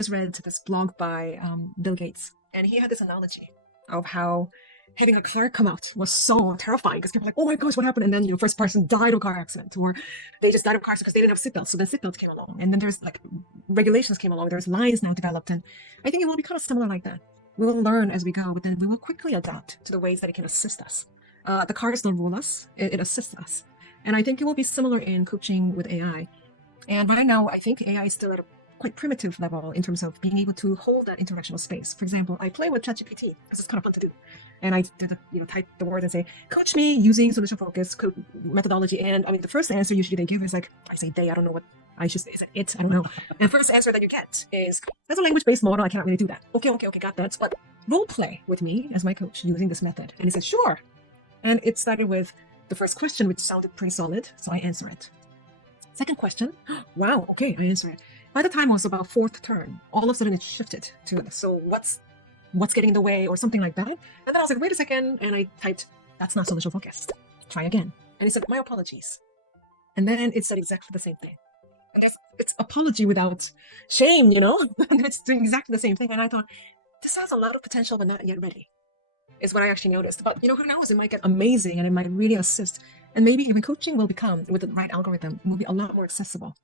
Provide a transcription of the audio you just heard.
just read this blog by Bill Gates, and he had this analogy of how having a car come out was so terrifying because people were like, oh my gosh, what happened? And then, first person died of a car accident, or they just died of a car accident because they didn't have seatbelts. So then seatbelts came along, and then there's like regulations came along. There's lines now developed, and I think it will be kind of similar like that. We will learn as we go, but then we will quickly adapt to the ways that it can assist us. The cars don't rule us; it assists us, and I think it will be similar in coaching with AI. And right now, I think AI is still at a quite primitive level in terms of being able to hold that interactional space. For example, I play with ChatGPT because it's kind of fun to do. And I did, type the word and say, coach me using solution focus methodology. And I mean, the first answer usually they give is like, I say they, I don't know what I should say. Is it it? I don't know. And the first answer that you get is, that's a language-based model. I cannot really do that. Okay, got that. But role play with me as my coach using this method. And he said, sure. And it started with the first question, which sounded pretty solid. So I answer it. Second question, wow, okay, I answer it. By the time I was about fourth turn, all of a sudden it shifted to, so what's getting in the way or something like that. And then I was like, wait a second. And I typed, that's not solution focused. Try again. And it said, my apologies. And then it said exactly the same thing. And it's apology without shame, and it's doing exactly the same thing. And I thought, this has a lot of potential, but not yet ready, is what I actually noticed. But who knows, it might get amazing and it might really assist. And maybe even coaching will become, with the right algorithm, will be a lot more accessible.